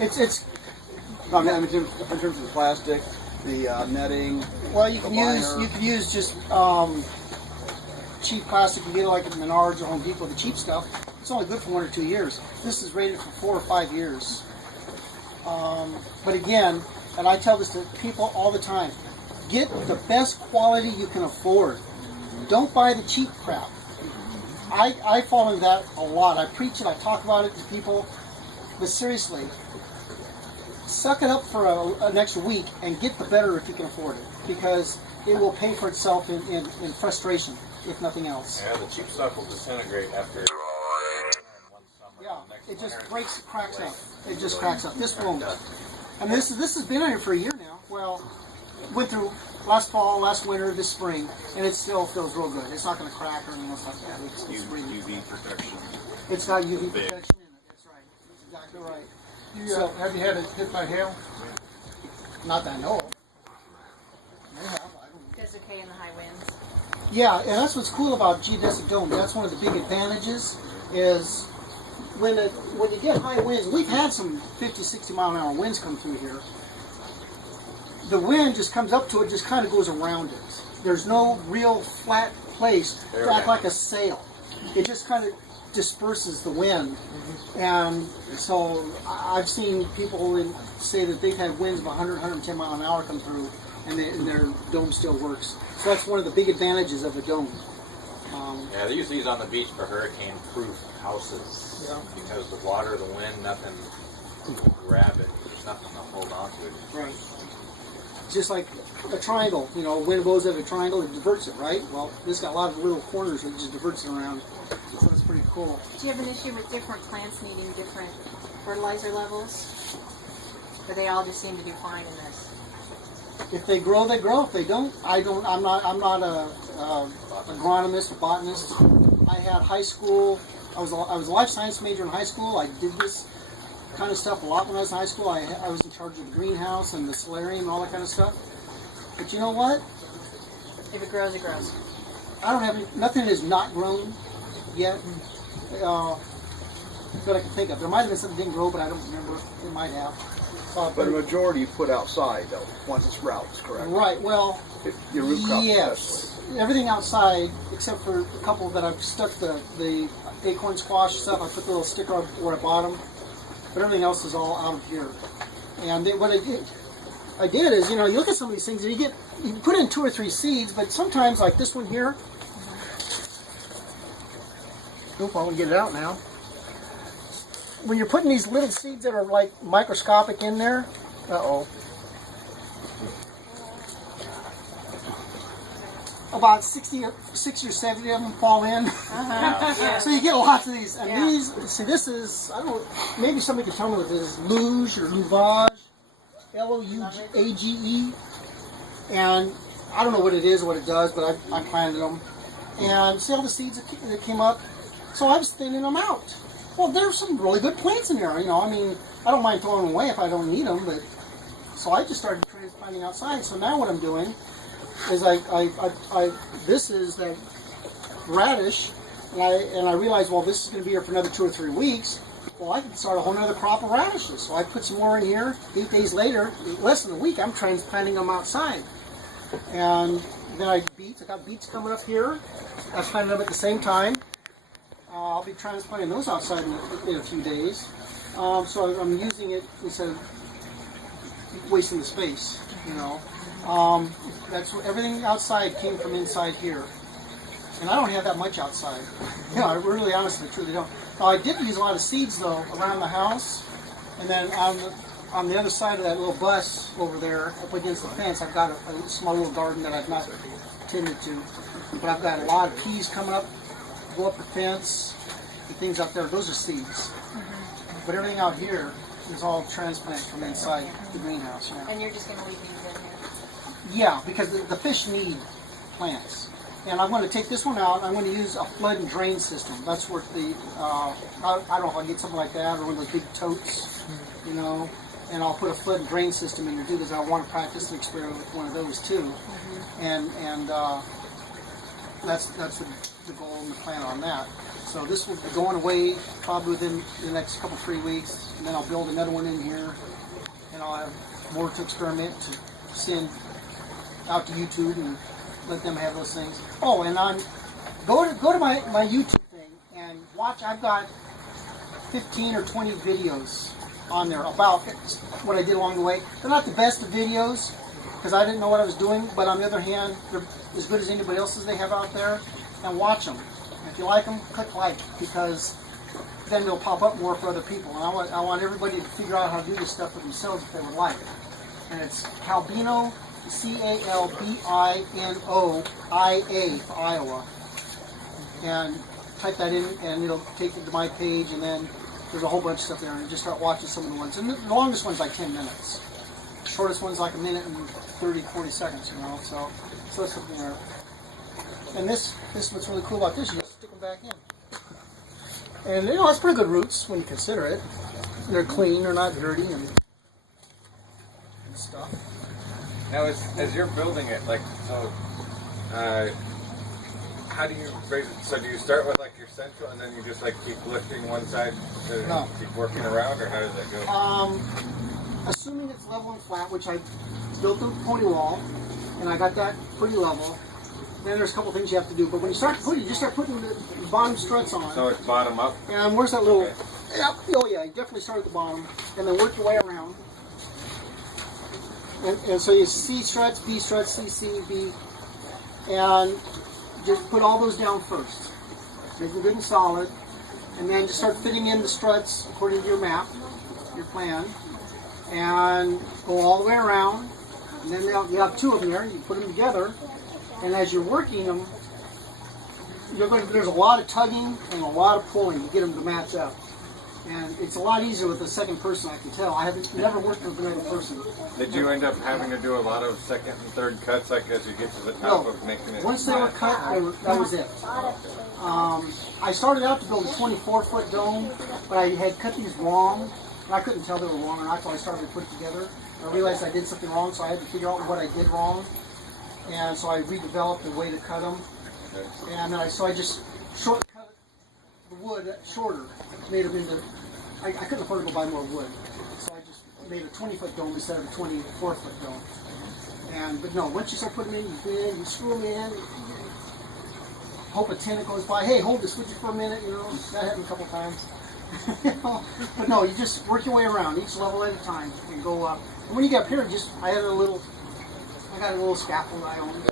It's. I mean, in terms of the plastic, the netting. Well, you can use just cheap plastic. You get it like at Menards or Home Depot, the cheap stuff. It's only good for 1 or 2 years. This is rated for 4 or 5 years. But again, and I tell this to people all the time, get the best quality you can afford. Don't buy the cheap crap. I fall into that a lot. I preach it, I talk about it to people, but seriously, suck it up for an extra week and get the better if you can afford it, because it will pay for itself in frustration, if nothing else. Yeah, the cheap stuff will disintegrate after one summer. Yeah, it just cracks up. It just cracks up. This won't. And this has been on here for a year now. Well, went through last fall, last winter, this spring, and it still feels real good. It's not going to crack or anything else like that. It's UV protection. It's got UV protection in it. That's right. That's exactly right. So, have you had it hit by hail? Not that I know of. It's okay in the high winds. Yeah, and that's what's cool about geodesic dome. That's one of the big advantages is when you get high winds. We've had some 50, 60 mile an hour winds come through here. The wind just comes up to it, just kind of goes around it. There's no real flat place to act like a sail. It just kind of disperses the wind. And so I've seen people say that they've had winds of 100, 110 mile an hour come through, and their dome still works. So that's one of the big advantages of a dome. Yeah, they use these on the beach for hurricane-proof houses. Yeah. Because the water, the wind, nothing will grab it. There's nothing to hold on to it. Right. Just like a triangle, wind blows at a triangle, it diverts it, right? Well, this got a lot of little corners that just diverts it around. So it's pretty cool. Do you have an issue with different plants needing different fertilizer levels? Or they all just seem to do fine in this? If they grow, they grow. If they don't, I don't. I'm not a agronomist, a botanist. I had high school. I was a life science major in high school. I did this kind of stuff a lot when I was in high school. I was in charge of the greenhouse and the solarium and all that kind of stuff. But you know what? If it grows, it grows. I don't have nothing is not grown yet. That I can think of. There might have been something that didn't grow, but I don't remember. It might have. But a majority you put outside, though, once it sprouts, correct? Right. Well, your root crop, yes. Everything outside, except for a couple that I've stuck the acorn squash stuff. I put the little sticker where I bought them. But everything else is all out of here. And what I did is, you look at some of these things and you put in 2 or 3 seeds, but sometimes like this one here. Oop, I want to get it out now. When you're putting these little seeds that are like microscopic in there, about 60 or 70 of them fall in. So you get lots of these. And this is, I don't know, maybe somebody can tell me what this is, luge or louvage, L-O-U-A-G-E. And I don't know what it is or what it does, but I planted them. And see all the seeds that came up? So I was thinning them out. Well, there's some really good plants in there, I mean, I don't mind throwing them away if I don't need them, but so I just started transplanting outside. So now what I'm doing is this is that radish, and I realized, well, this is going to be here for another 2 or 3 weeks. Well, I can start a whole other crop of radishes. So I put some more in here. 8 days later, less than a week, I'm transplanting them outside. And then I got beets coming up here. I planted them at the same time. I'll be transplanting those outside in a few days. So I'm using it instead of wasting the space, That's everything outside came from inside here. And I don't have that much outside. I really honestly, truly don't. Now, I did use a lot of seeds, though, around the house. And then on the other side of that little bus over there, up against the fence, I've got a small little garden that I've not tended to. But I've got a lot of peas coming up, go up the fence, and things up there. Those are seeds. But everything out here is all transplanted from inside the greenhouse. And you're just going to leave these in here? Yeah, because the fish need plants. And I'm going to take this one out. I'm going to use a flood and drain system. That's where I don't know if I get something like that or one of those big totes, And I'll put a flood and drain system in there too, because I want to practice and experiment with one of those too. And that's the goal and the plan on that. So this will be going away probably within the next couple 3 weeks, and then I'll build another one in here, and I'll have more to experiment to send out to YouTube and let them have those things. Oh, and go to my YouTube thing and watch. I've got 15 or 20 videos on there about what I did along the way. They're not the best of videos because I didn't know what I was doing, but on the other hand, they're as good as anybody else's they have out there. And watch them. If you like them, click like, because then they'll pop up more for other people. And I want everybody to figure out how to do this stuff for themselves if they would like. And it's Calbino, CALBINOIA for Iowa. And type that in, and it'll take you to my page, and then there's a whole bunch of stuff there, and you just start watching some of the ones. And the longest one's like 10 minutes. The shortest one's like a minute and 30, 40 seconds, you know. So that's something there. And this what's really cool about this, you just stick them back in. And you know, it's pretty good roots when you consider it. They're clean, they're not dirty and stuff. Now, as you're building it, like, so, how do you raise it? So do you start with like your central, and then you just like keep lifting one side to keep working around, or how does that go? Assuming it's level and flat, which I built the pony wall, and I got that pretty level. Then there's a couple things you have to do, but when you start putting, you just start putting the bottom struts on. So it's bottom up? And where's that little, okay. Oh yeah, you definitely start at the bottom, and then work your way around. And so you C struts, B struts, C, C, B, and just put all those down first. Make them good and solid, and then just start fitting in the struts according to your map, your plan, and go all the way around. And then you have two of them there, you put them together. And as you're working them, there's a lot of tugging and a lot of pulling to get them to match up. And it's a lot easier with a second person, I can tell. I haven't never worked with another person. Did you end up having to do a lot of second and third cuts, like as you get to the top of making it? Once they were cut, that was it. I started out to build a 24-foot dome, but I had cut these wrong. And I couldn't tell they were wrong or not until I started to put it together. I realized I did something wrong, so I had to figure out what I did wrong. And so I redeveloped a way to cut them. Okay. And I just shortcut the wood shorter. Made them into, I couldn't afford to go buy more wood. So I just made a 20-foot dome instead of a 24-foot dome. But no, once you start putting them in, you screw them in. Hope a tenant goes by, hey, hold this, would you, for a minute? You know, that happened a couple times. But no, you just work your way around, each level at a time, and go up. And when you get up here, I got a little scaffold I own.